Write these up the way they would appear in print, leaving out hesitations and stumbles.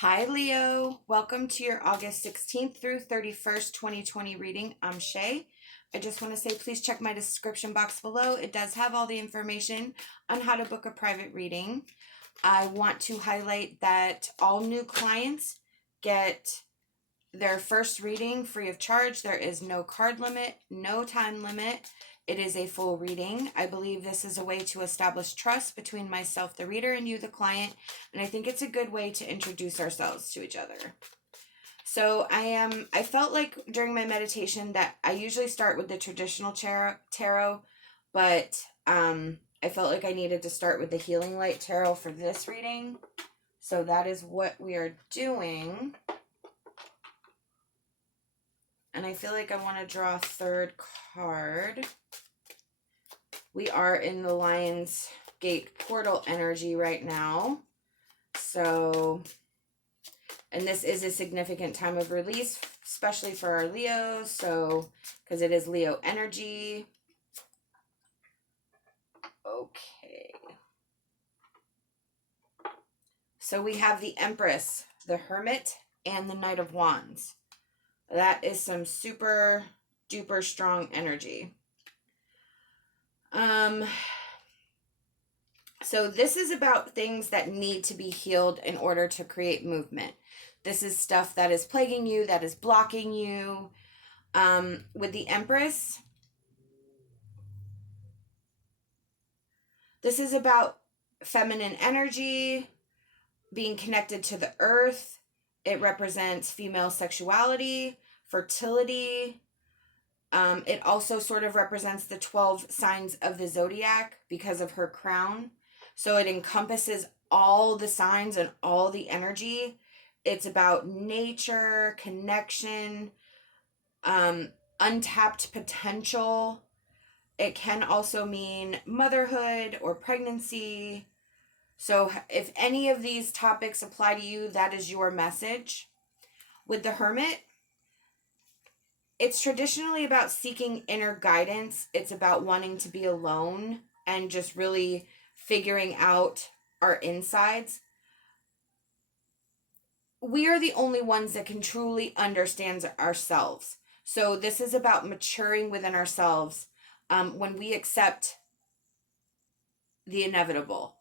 Hi, Leo. Welcome to your August 16th through 31st, 2020 reading. I'm Shay. I just want to say please check my description box below. It does have all the information on how to book a private reading. I want to highlight that all new clients get their first reading free of charge. There is no card limit, no time limit. It is a full reading. I believe this is a way to establish trust between myself, the reader, and you, the client. And I think it's a good way to introduce ourselves to each other. So I felt like during my meditation that I usually start with the traditional tarot, but I felt like I needed to start with the Healing Light Tarot for this reading. So that is what we are doing. And I feel like I want to draw a third card. We are in the Lion's Gate portal energy right now. So, and this is a significant time of release, especially for our Leos. So, because it is Leo energy. Okay. So we have the Empress, the Hermit, and the Knight of Wands. That is some super duper strong energy. So this is about things that need to be healed in order to create movement. This is stuff that is plaguing you, that is blocking you. With the Empress, this is about feminine energy, being connected to the earth. It represents female sexuality, fertility. It also sort of represents the 12 signs of the zodiac because of her crown. So it encompasses all the signs and all the energy. It's about nature, connection, untapped potential. It can also mean motherhood or pregnancy. So if any of these topics apply to you, that is your message. With the Hermit, it's traditionally about seeking inner guidance. It's about wanting to be alone and just really figuring out our insides. We are the only ones that can truly understand ourselves. So this is about maturing within ourselves when we accept the inevitable.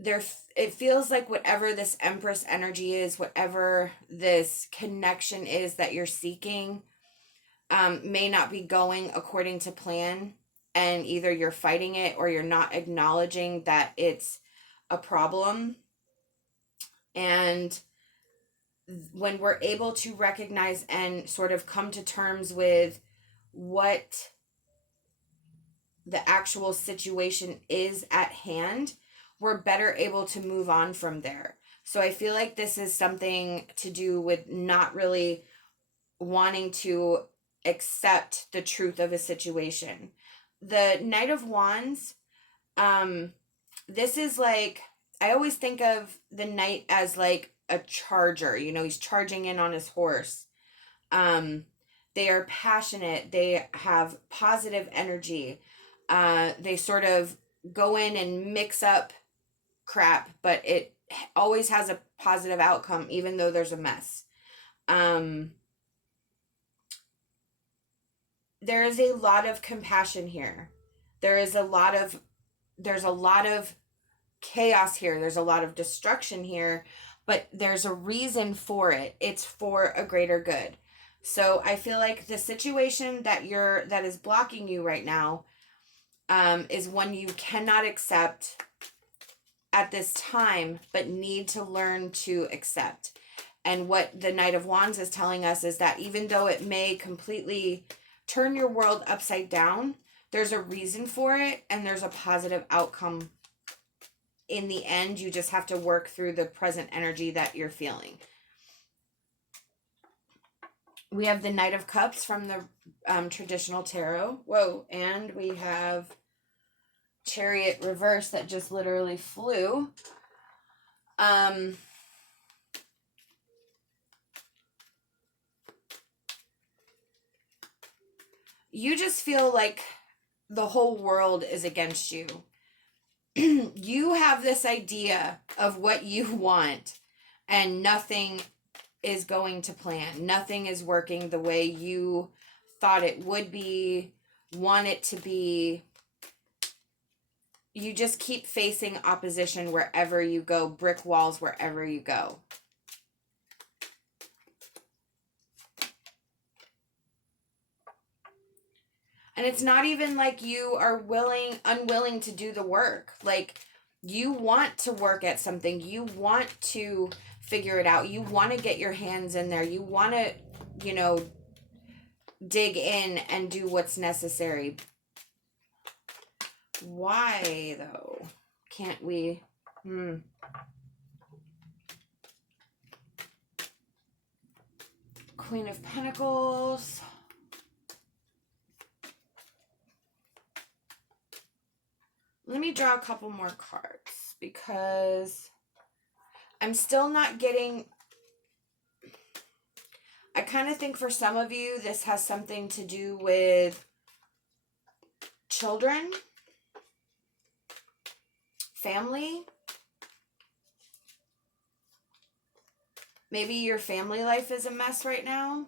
It feels like whatever this Empress energy is, whatever this connection is that you're seeking, may not be going according to plan, and either you're fighting it or you're not acknowledging that it's a problem. And when we're able to recognize and sort of come to terms with what the actual situation is at hand, we're better able to move on from there. So I feel like this is something to do with not really wanting to accept the truth of a situation. The Knight of Wands, this is like, I always think of the knight as like a charger. You know, he's charging in on his horse. They are passionate. They have positive energy. They sort of go in and mix up crap, but it always has a positive outcome, even though there's a mess. There is a lot of compassion here. There's a lot of chaos here. There's a lot of destruction here, but there's a reason for it. It's for a greater good. So I feel like the situation that is blocking you right now is one you cannot accept at this time, but need to learn to accept. And what the Knight of Wands is telling us is that even though it may completely turn your world upside down, there's a reason for it, and there's a positive outcome. In the end, you just have to work through the present energy that you're feeling. We have the Knight of Cups from the traditional tarot. Whoa, and we have Chariot reverse that just literally flew. You just feel like the whole world is against you. you have this idea of what you want, and nothing is going to plan. Nothing is working the way you thought it would be, want it to be. You just keep facing opposition wherever you go, brick walls wherever you go. And it's not even like you are unwilling to do the work. Like, you want to work at something. You want to figure it out. You want to get your hands in there. You want to, dig in and do what's necessary. Why, though? Can't we? Queen of Pentacles. Let me draw a couple more cards because I'm still not getting... I kind of think for some of you, this has something to do with children, family. Maybe your family life is a mess right now.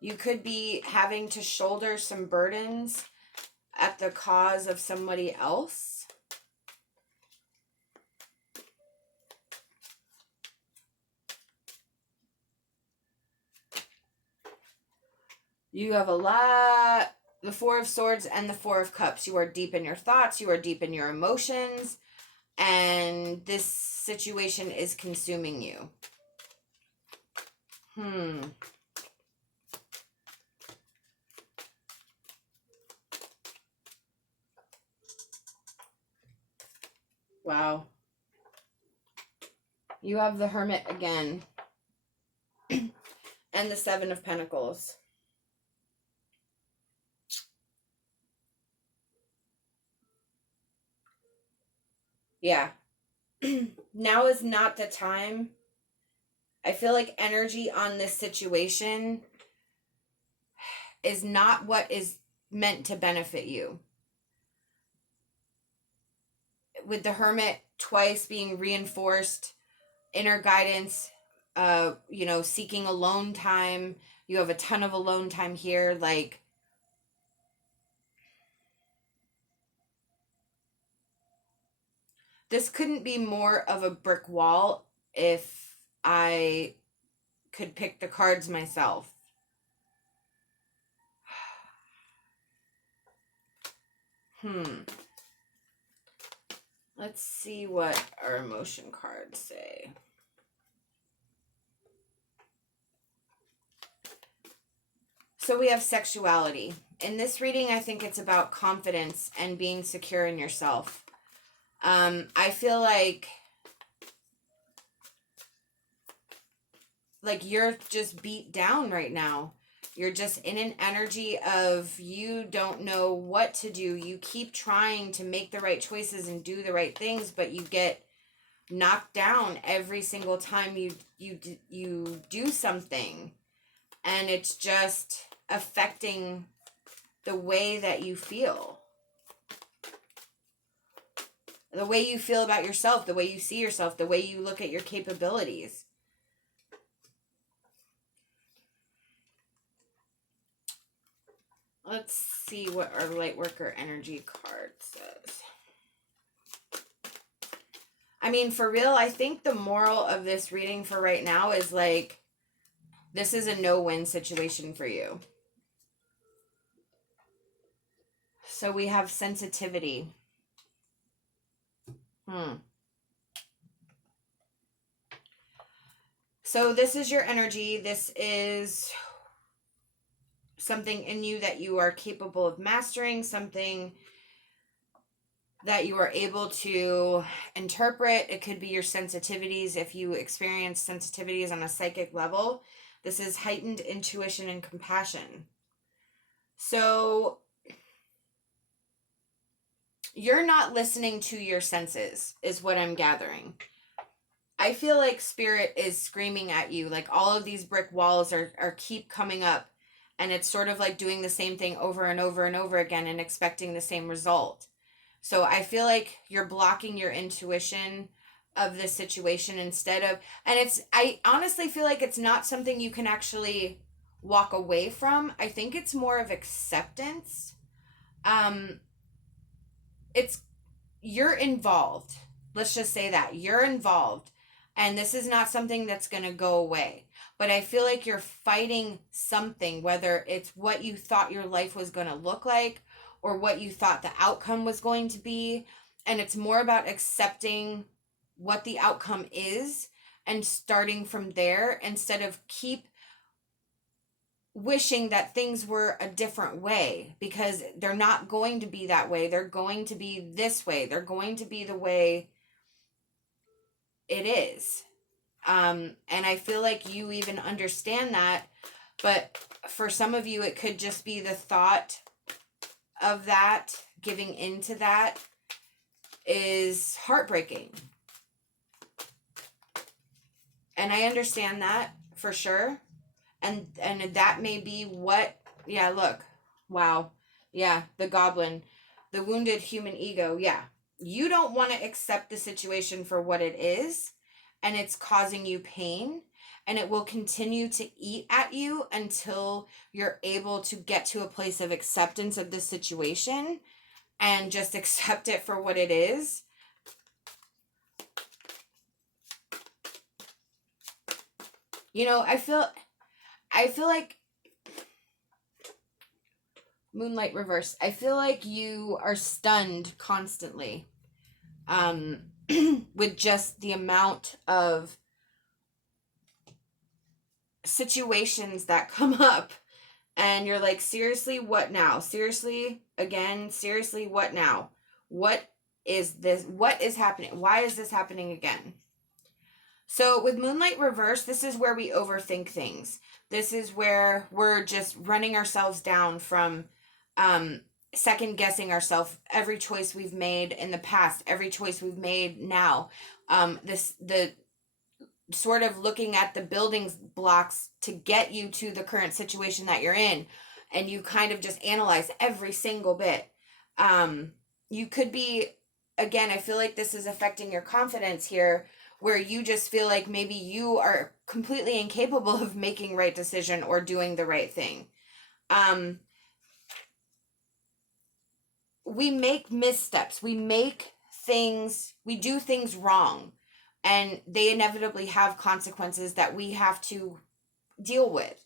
You could be having to shoulder some burdens at the cause of somebody else. You have a lot, the Four of Swords and the Four of Cups. You are deep in your thoughts. You are deep in your emotions. And this situation is consuming you. Wow. You have the Hermit again. And the Seven of Pentacles. Yeah. Now is not the time. I feel like energy on this situation is not what is meant to benefit you. With the Hermit twice being reinforced, inner guidance, seeking alone time. You have a ton of alone time here. Like, this couldn't be more of a brick wall if I could pick the cards myself. Let's see what our emotion cards say. So we have sexuality. In this reading, I think it's about confidence and being secure in yourself. I feel like you're just beat down right now. You're just in an energy of you don't know what to do. You keep trying to make the right choices and do the right things, but you get knocked down every single time you do something. And it's just affecting the way that you feel. The way you feel about yourself, the way you see yourself, the way you look at your capabilities. Let's see what our Lightworker energy card says. I mean, for real, I think the moral of this reading for right now is like, this is a no-win situation for you. So we have sensitivity. So this is your energy. This is something in you that you are capable of mastering, something that you are able to interpret. It could be your sensitivities if you experience sensitivities on a psychic level. This is heightened intuition and compassion. So you're not listening to your senses, is what I'm gathering. I feel like Spirit is screaming at you, like all of these brick walls are keep coming up, and it's sort of like doing the same thing over and over and over again and expecting the same result. So I feel like you're blocking your intuition of this situation instead of, and I honestly feel like it's not something you can actually walk away from. I think it's more of acceptance. Um, it's, you're involved. Let's just say that you're involved. And this is not something that's going to go away. But I feel like you're fighting something, whether it's what you thought your life was going to look like or what you thought the outcome was going to be. And it's more about accepting what the outcome is and starting from there instead of keep wishing that things were a different way, because they're not going to be that way. They're going to be this way. They're going to be the way it is. And I feel like you even understand that, but for some of you, it could just be the thought of that, giving into that is heartbreaking. And I understand that for sure. And that may be what, yeah, look, wow, yeah, the goblin, the wounded human ego, yeah. You don't want to accept the situation for what it is, and it's causing you pain, and it will continue to eat at you until you're able to get to a place of acceptance of the situation and just accept it for what it is. You know, I feel like Moonlight reverse. I feel like you are stunned constantly with just the amount of situations that come up, and you're like, seriously, what now? Seriously, again, seriously, what now? What is this? What is happening? Why is this happening again? So with Moonlight reverse, this is where we overthink things. This is where we're just running ourselves down from second guessing ourselves, every choice we've made in the past, every choice we've made now. The sort of looking at the building blocks to get you to the current situation that you're in, and you kind of just analyze every single bit. You could be, again, I feel like this is affecting your confidence here, where you just feel like maybe you are completely incapable of making right decision or doing the right thing. We make missteps. We do things wrong, and they inevitably have consequences that we have to deal with.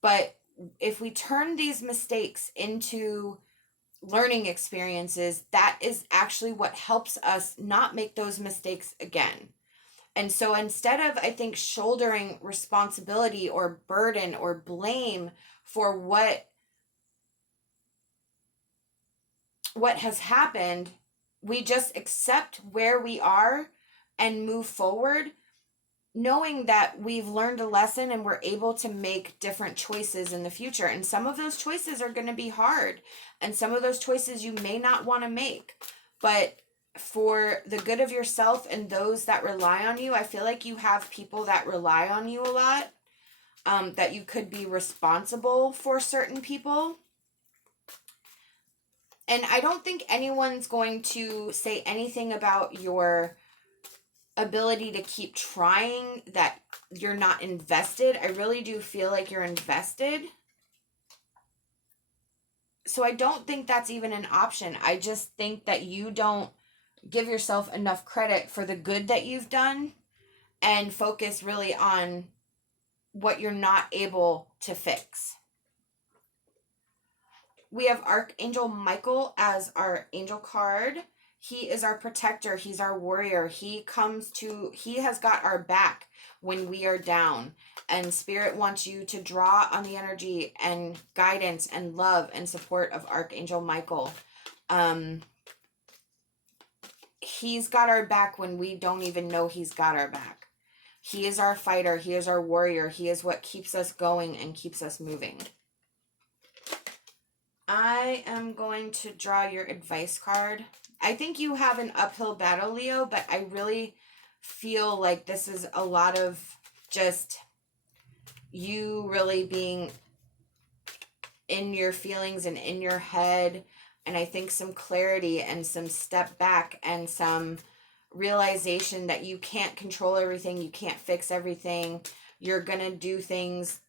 But if we turn these mistakes into learning experiences, that is actually what helps us not make those mistakes again. And so instead of, I think, shouldering responsibility or burden or blame for what has happened, we just accept where we are and move forward, knowing that we've learned a lesson and we're able to make different choices in the future. And some of those choices are going to be hard, and some of those choices you may not want to make. But for the good of yourself and those that rely on you, I feel like you have people that rely on you a lot, that you could be responsible for certain people. And I don't think anyone's going to say anything about your ability to keep trying, that you're not invested. I really do feel like you're invested. So I don't think that's even an option. I just think that you don't give yourself enough credit for the good that you've done and focus really on what you're not able to fix. We have Archangel Michael as our angel card. He is our protector. He's our warrior. He has got our back when we are down. And Spirit wants you to draw on the energy and guidance and love and support of Archangel Michael. He's got our back when we don't even know he's got our back. He is our fighter. He is our warrior. He is what keeps us going and keeps us moving. I am going to draw your advice card. I think you have an uphill battle, Leo, but I really feel like this is a lot of just you really being in your feelings and in your head. And I think some clarity and some step back and some realization that you can't control everything, you can't fix everything. You're going to do things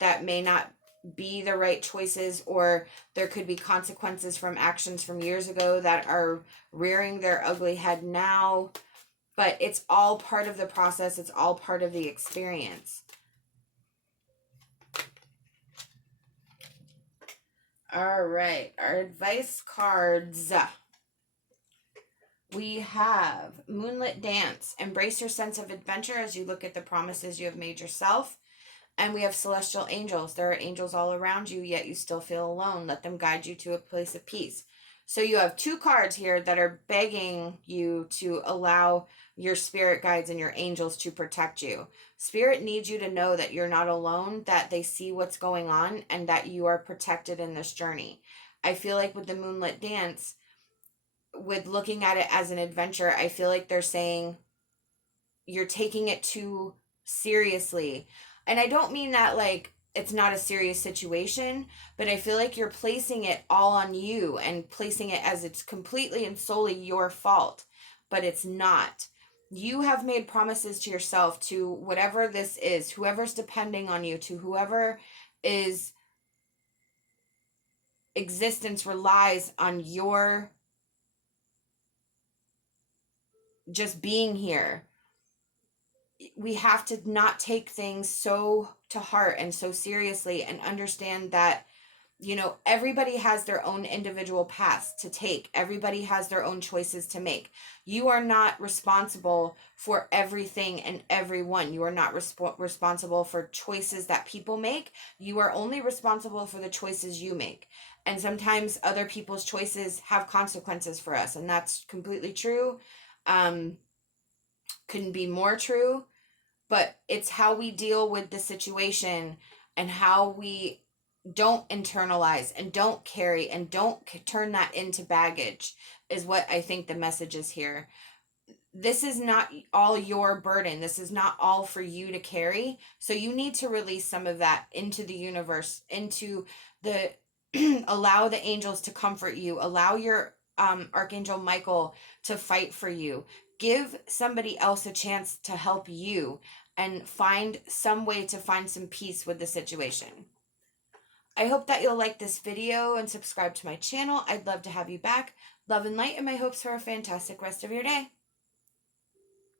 that may not be the right choices, or there could be consequences from actions from years ago that are rearing their ugly head now. But it's all part of the process. It's all part of the experience. All right, our advice cards. We have Moonlit Dance. Embrace your sense of adventure as you look at the promises you have made yourself. And we have Celestial Angels. There are angels all around you, yet you still feel alone. Let them guide you to a place of peace. So you have 2 cards here that are begging you to allow your spirit guides and your angels to protect you. Spirit needs you to know that you're not alone, that they see what's going on, and that you are protected in this journey. I feel like with the Moonlit Dance, with looking at it as an adventure, I feel like they're saying you're taking it too seriously. And I don't mean that like it's not a serious situation, but I feel like you're placing it all on you and placing it as it's completely and solely your fault, but it's not. You have made promises to yourself, to whatever this is, whoever's depending on you, to whoever is existence relies on your just being here. We have to not take things so to heart and so seriously, and understand that, you know, everybody has their own individual paths to take. Everybody has their own choices to make. You are not responsible for everything and everyone. You are not responsible for choices that people make. You are only responsible for the choices you make. And sometimes other people's choices have consequences for us, and that's completely true. Couldn't be more true. But it's how we deal with the situation and how we don't internalize and don't carry and don't turn that into baggage is what I think the message is here. This is not all your burden. This is not all for you to carry. So you need to release some of that into the universe, into the allow the angels to comfort you. Allow your Archangel Michael to fight for you. Give somebody else a chance to help you, and find some way to find some peace with the situation. I hope that you'll like this video and subscribe to my channel. I'd love to have you back. Love and light, and my hopes for a fantastic rest of your day.